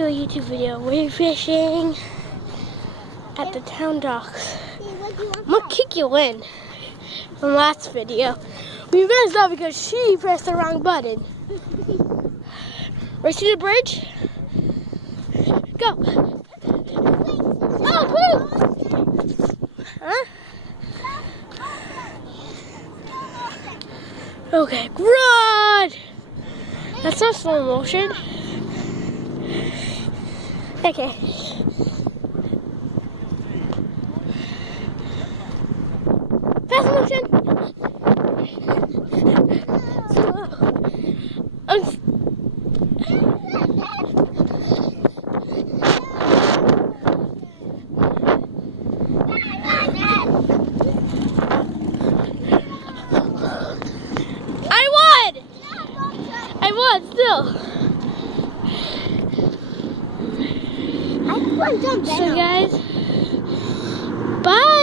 A YouTube video. We're fishing at the town docks. I'm gonna kick you in from last video. We messed up because she pressed the wrong button. Right to the bridge. Go. Oh, please. Huh? Okay, run! That's not slow motion. Okay. Fast motion. Slow. I won still. So guys, bye.